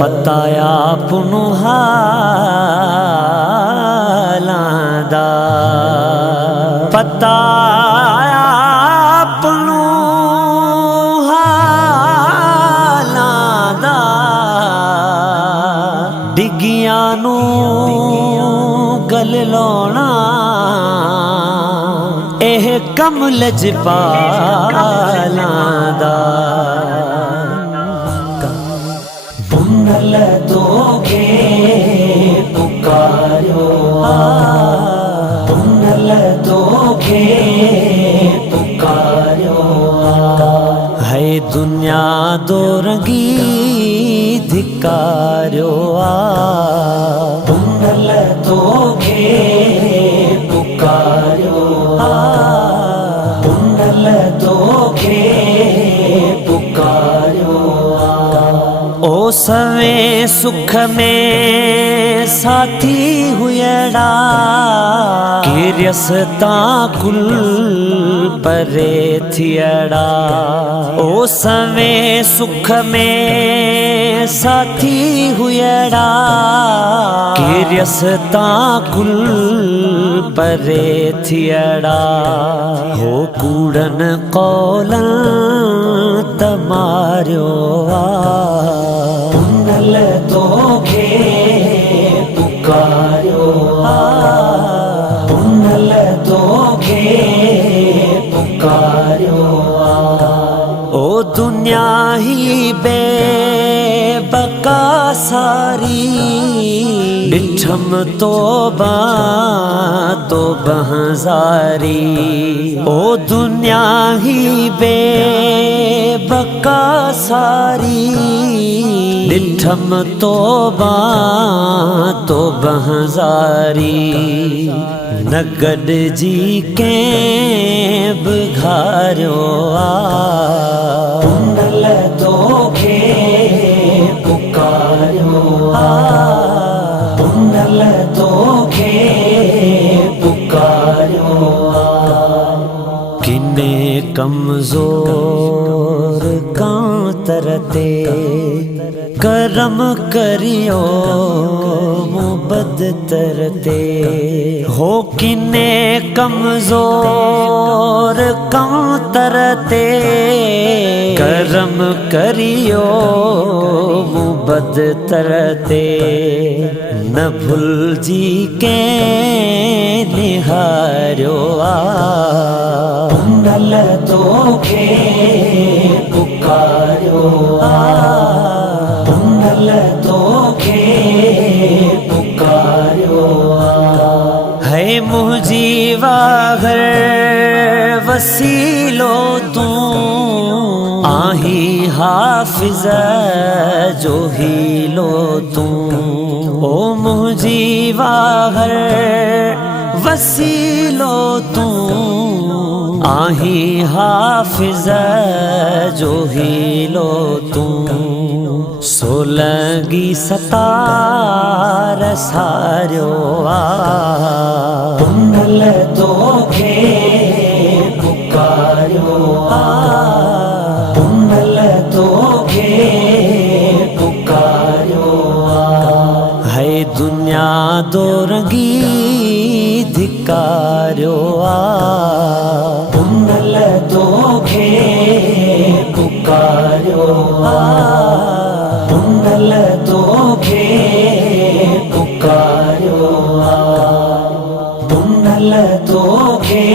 पता आपनु हालां दा, पता आपनु हालां दा, डिगियां नू गल लाउणा एह कम लजपालां दा। बुनल दोगे पुकारो, बुनल दोगे पुकारो, है दुनिया दो रंगी धिकारो। बुनल दोगे पुकारो, बुनल दोगे पुकारो। ओ सवे सुख में साथी हुएड़ा, किरसता कुल परे थियड़ा। ओ सवे सुख में साथी हुएड़ा, किरसता कुल परे थियड़ा। हो कूड़न कौलन तमार्यो, बुनल दोगे पुकारो, बुनल दोगे पुकारो। ओ दुनिया ही बेबका सारी, डिठम तोबा तो बहजारी। ओ दुनिया ही बेबका सारी, डिठम तोबा तो बहजारी। नगद जी के बघारो, बुनल दोगे पुकारो, बुनल दोगे पुकारो। किन्ने कमजोर कांतरते, करम करियो मुबद तरते। हो किन्ने कमजोर कांतरते, करम करियो मुबद तरते। न भूल जी के निहारो, बुनल दोगे पुकारो, बुनल दोगे पुकारो। है मुझीवा घर वसीलो तू, आही हाफिज जो हीलो तू। ओ मुझीवा घर वसीलो तू, आही हाफिज जो हीलो तू। सोलंगी सतार सारो, बुनल दोगे पुकारो, बुनल दोगे पुकारो। है दुनिया दो रंगी धिकारो, बुनल दोगे पुकारो, बुनल दोगे पुकारो, बुनल दोगे